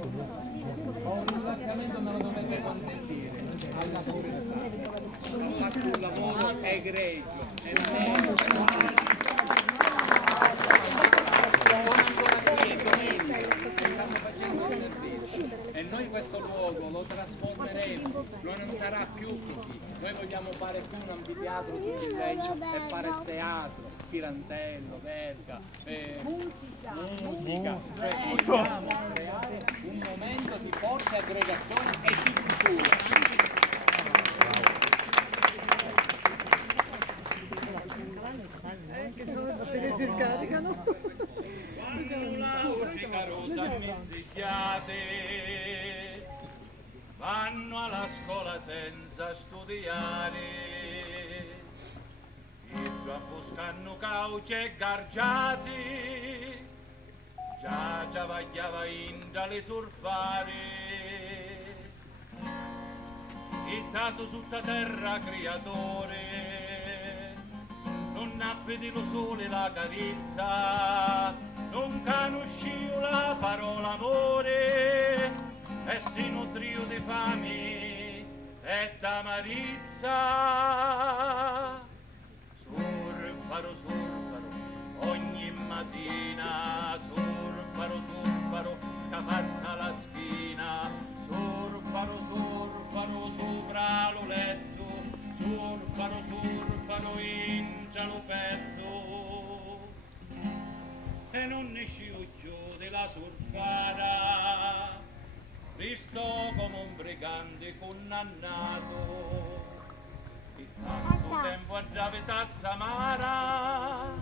Ho un ringraziamento me lo dovete consentire alla forestà. Ho fatto un lavoro egregio e sono ancora qui domenica, stanno facendo un servizio e noi questo luogo lo trasformeremo, non sarà più così. Noi vogliamo fare qui un anfiteatro tutti in legno e fare teatro, Pirandello, Verga, musica, cioè vogliamo creare un momento di forte aggregazione e di cultura. Che sono perché si scaricano. Quando la musica rosa mizzichiate vanno alla scuola senza studiare, i buscano cauce e gargiati, già vagliava indale surfare, il tato sutta terra creatore, non appeti lo sole la carezza, non conosciu la parola amore, e si nutrio di fami e d'amarizza. Surfaro, ogni mattina, surfaro, scapazza la schina, surfaro, sopra lo letto, surfaro, ingia lo petto, e non ne sciuccio della surfara, visto come un brigante condannato, che tanto tempo a gravetazza amara,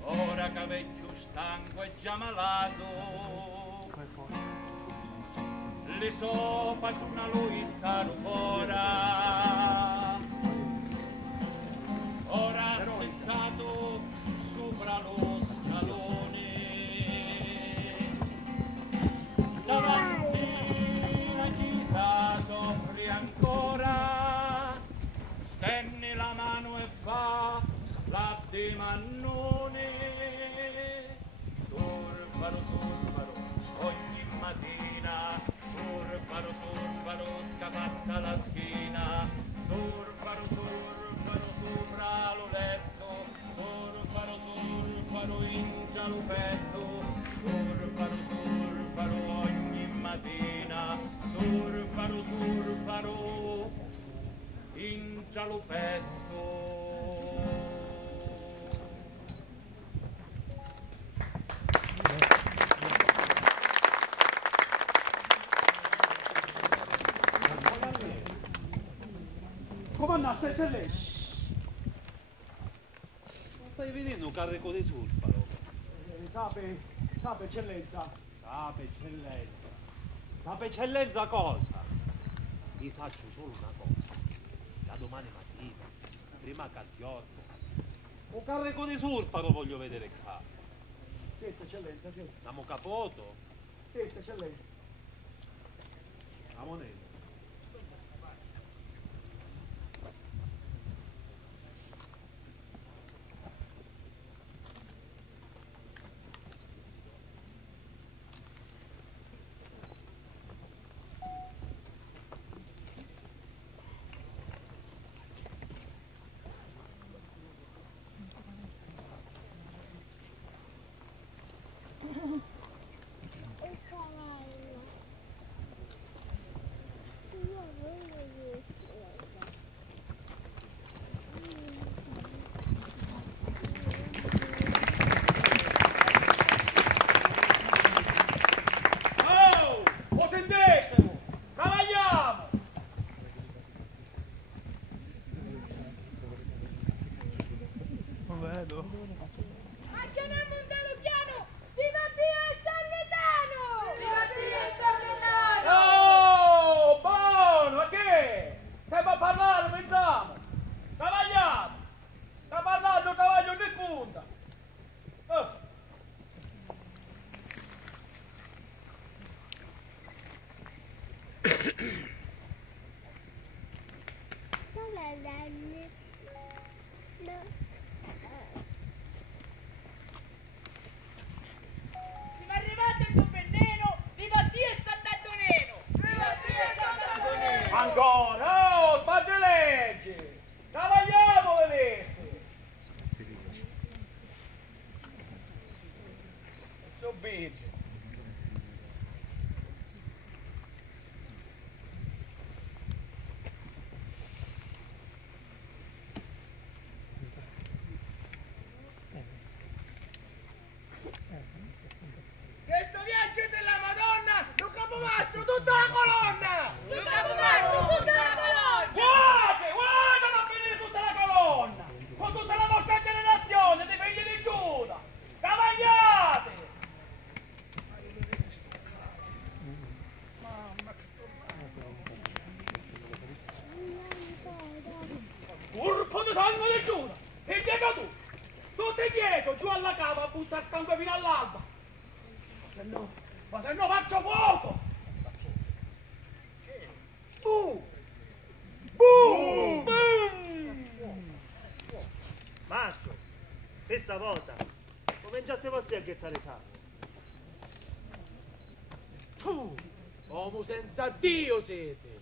ora che vecchio stanco e già malato, le so faccio una lotta ora settato sopra lo scalone, davanti la chiesa soffre ancora, stenne la mano e fa la demannone. Surfaro, ogni mattina, surfaro, scapazza la schina, surfaro, sopra lo letto, surfaro, ingia lo petto, surfaro, ogni mattina, surfaro, ingia lo petto. Comandante, c'è lei? Stai vedendo un carico di surfaro? Sape eccellenza. Sape eccellenza cosa? Vi faccio solo una cosa. Da domani mattina, prima che giorno, un carico di surfaro voglio vedere qua. Sì, eccellenza, sì. Siamo capoto? Sì, eccellenza. La moneta. Ma se no faccio fuoco! Maestro, questa volta cominciasse a gettare sangue. Tu, uomo senza Dio siete!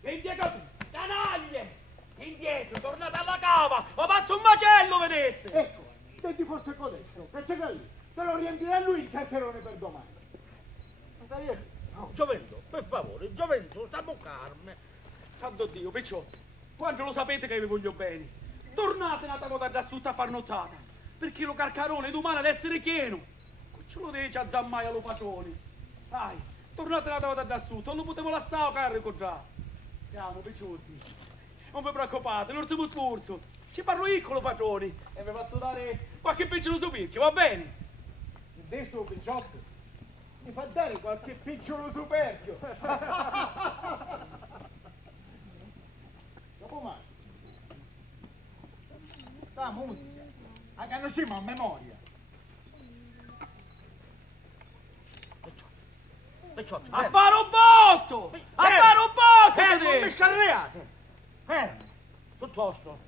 E indietro, canaglie! Indietro, tornate alla cava! O faccio un macello, vedete! Ecco, vedi forse codesto, che c'è lì? Te lo riempirà lui il chiacchierone per domani. No, Gioventù, per favore, Gioventù, stiamo calmi. Santo Dio, perciò, quando lo sapete che vi voglio bene, tornate una volta da sotto a far nottata, perché lo carcarone domani ad essere pieno. Ce lo dice a zammaia lo pacioni. Dai, tornate una volta da sotto, non lo potevo lasciare il carico già. Andiamo, picciotti. Non vi preoccupate, l'ultimo sforzo. Ci parlo io con lo pacioni e vi faccio dare qualche piccolo superchio, va bene? Adesso, picciotto, mi fa dare qualche piccolo superchio. Dopo mai. Sta musica, la conosciamo a memoria. Picciotti, A fare un botto! A fare un botto! non mi adesso! scarriate! Piuttosto,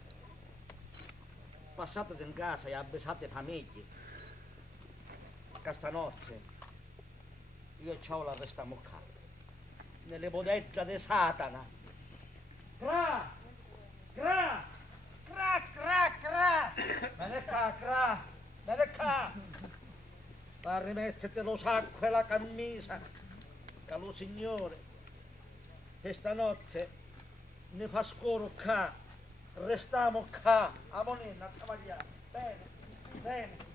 passate in casa e avvisate famiglie. Che stanotte io c'ho la testa moccata nelle bodegge di Satana. Cra! Cra! Cra, cra, cra! Vieni qua, cra! Vieni qua! Va a rimettere lo sacco e la camisa, che lo signore questa notte ne fa scoro qua, restiamo qua, a monena, a cavaliere, bene, bene.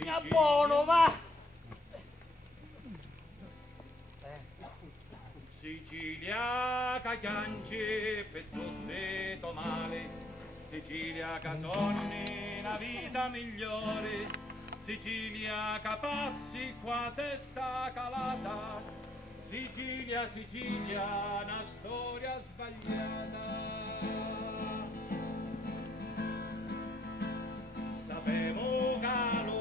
Sia buono, va! Sicilia che piange per tutte to male, Sicilia che sogni una vita migliore, Sicilia che passi qua testa calata, Sicilia, Sicilia, una storia sbagliata. Sapevo che lo